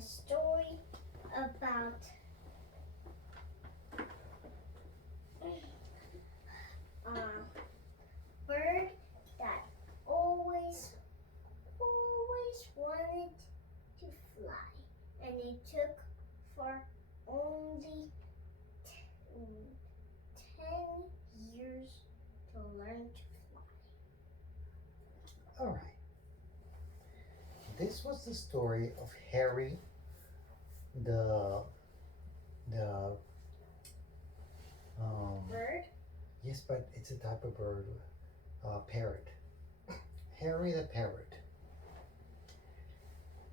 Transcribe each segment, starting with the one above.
a story about a bird that always wanted to fly, and it took for only 10 years to learn to fly. All right. This was the story of Harry, the the Bird? yes, but it's a type of bird, parrot. Harry the parrot.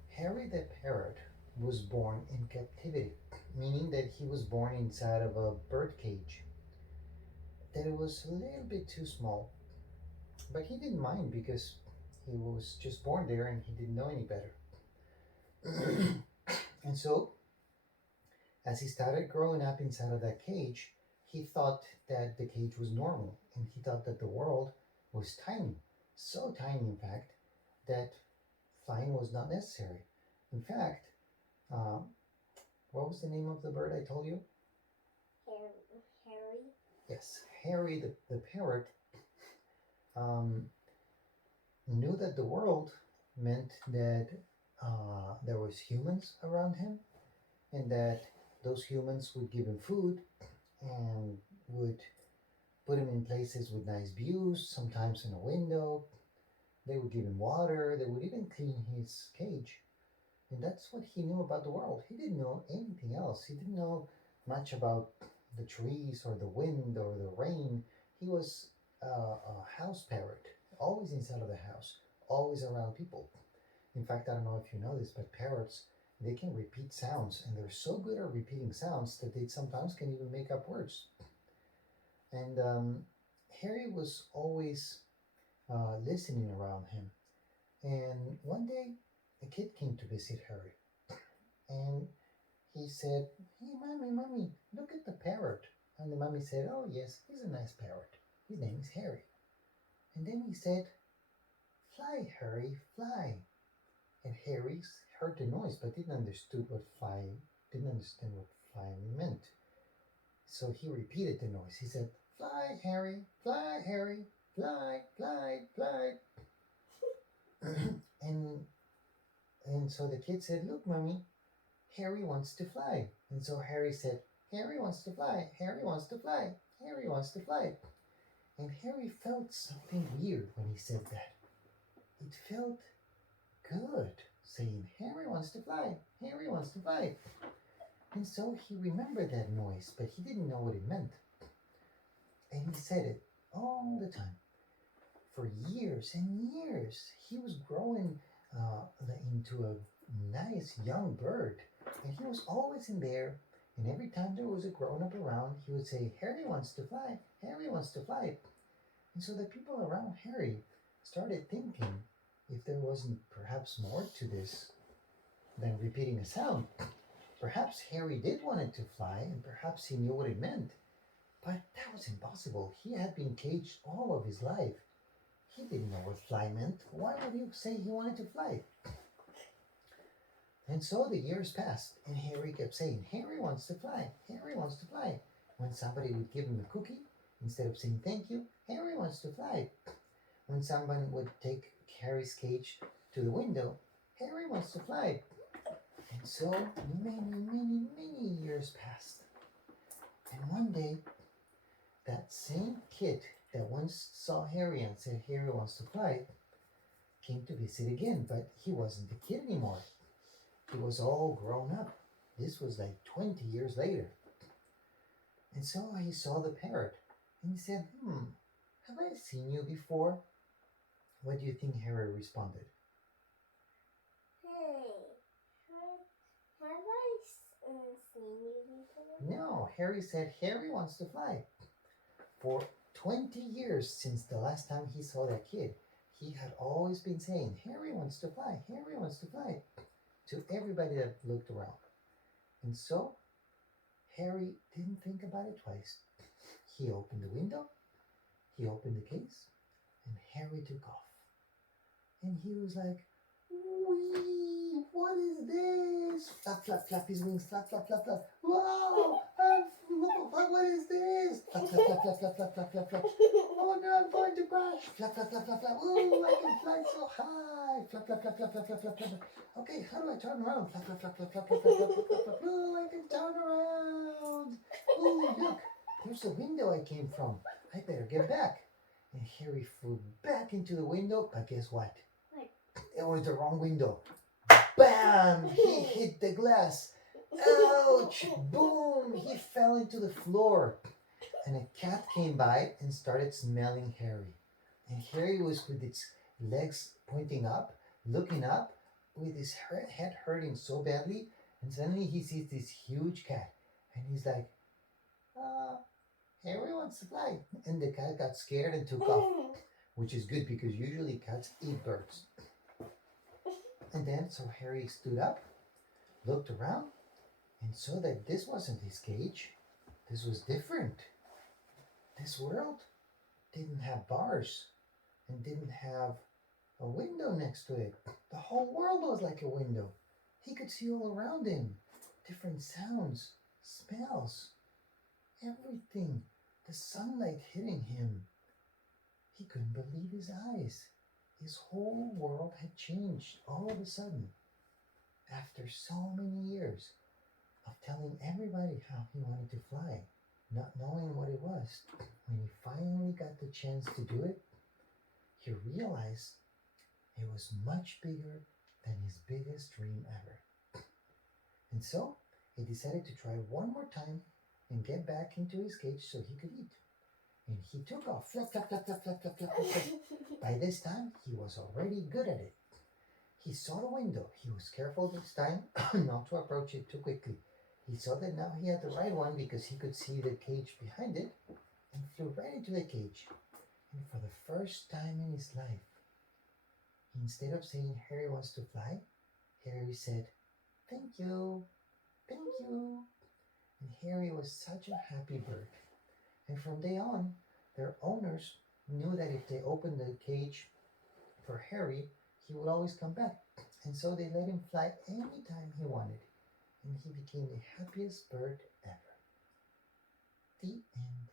Harry the parrot was born in captivity, meaning that he was born inside of a bird cage. That it was a little bit too small, but he didn't mind because he was just born there and he didn't know any better. And so, as he started growing up inside of that cage, he thought that the cage was normal and he thought that the world was tiny. So tiny, in fact, that flying was not necessary. In fact, um, what was the name of the bird I told you? Harry? Yes, Harry the parrot um, knew that the world meant that there was humans around him and that those humans would give him food and would put him in places with nice views, sometimes in a window. They would give him water, they would even clean his cage. And that's what he knew about the world. He didn't know anything else. He didn't know much about the trees or the wind or the rain. He was a house parrot, always inside of the house, always around people. In fact, I don't know if you know this, but parrots, they can repeat sounds, and they're so good at repeating sounds that they sometimes can even make up words. And Harry was always listening around him. And one day, a kid came to visit Harry, and he said, "Hey, mommy, mommy, look at the parrot." And the mommy said, "Oh, yes, he's a nice parrot. His name is Harry." And then he said, "Fly, Harry, fly." And Harry heard the noise, but didn't understand what flying meant. So he repeated the noise. He said, "Fly, Harry, fly, Harry, fly, fly, fly." and and so the kid said, "Look, mommy, Harry wants to fly." And so Harry said, "Harry wants to fly, Harry wants to fly, Harry wants to fly." And Harry felt something weird when he said that. It felt good, saying, "Harry wants to fly, Harry wants to fly." And so he remembered that noise, but he didn't know what it meant. And he said it all the time. For years and years, he was growing into a nice young bird. And he was always in there. And every time there was a grown up around, he would say, "Harry wants to fly, Harry wants to fly." And so the people around Harry started thinking if there wasn't perhaps more to this than repeating a sound. Perhaps Harry did want it to fly, and perhaps he knew what it meant. But that was impossible. He had been caged all of his life. He didn't know what fly meant. Why would he say he wanted to fly? And so the years passed, and Harry kept saying, "Harry wants to fly, Harry wants to fly." When somebody would give him a cookie, instead of saying thank you, "Harry wants to fly." When someone would take Harry's cage to the window, "Harry wants to fly." And so many years passed. And one day, that same kid that once saw Harry and said, "Harry wants to fly," came to visit again, but he wasn't a kid anymore. He was all grown up. This was like 20 years later. And so he saw the parrot and he said, "Have I seen you before?" What do you think Harry responded? Hey, have I seen you before? No, Harry said, "Harry wants to fly." For 20 years since the last time he saw that kid, he had always been saying, "Harry wants to fly, Harry wants to fly," to everybody that looked around. And so Harry didn't think about it twice. He opened the window, he opened the case, and Harry took off. And he was like, "Wee, what is this? flap, flap, flap his wings, flap, flap, flap, flap. Whoa! What is this? Flap, flap, flap, flap, flap, flap, flap, flap, flap. Oh no, I'm going to crash. Flap, flap, flap, flap, flap. Ooh, I can fly so high. Flap, flap, flap, flap, flap, flap, flap, flap. Okay, how do I turn around? Flap, flap, flap, flap, flap, flap, flap, flap, flap, flap. Ooh, I can turn around. Ooh, look, there's a window I came from. I better get back. And Harry flew back into the window, but guess what? What? It was the wrong window. Bam! He hit the glass. Ouch! Boom! He fell into the floor. And a cat came by and started smelling Harry. And Harry was with its legs pointing up, looking up, with his head hurting so badly. And suddenly he sees this huge cat. And he's like, Harry wants to fly. And the cat got scared and took off, which is good because usually cats eat birds. And then, so Harry stood up, looked around, and saw that this wasn't his cage. This was different. This world didn't have bars and didn't have a window next to it. The whole world was like a window. He could see all around him. Different sounds, smells, everything. The sunlight hitting him. He couldn't believe his eyes. His whole world had changed all of a sudden. After so many years of telling everybody how he wanted to fly, not knowing what it was, when he finally got the chance to do it, he realized it was much bigger than his biggest dream ever. And so he decided to try one more time and get back into his cage so he could eat. And he took off. Flap, flap, flap, flap, flap, flap, flap, flap. By this time, he was already good at it. He saw the window. He was careful this time not to approach it too quickly. He saw that now he had the right one because he could see the cage behind it and flew right into the cage. And for the first time in his life, instead of saying Harry wants to fly, Harry said, "Thank you, thank you." And Harry was such a happy bird. And from day on, their owners knew that if they opened the cage for Harry, he would always come back. And so they let him fly anytime he wanted. And he became the happiest bird ever. The end.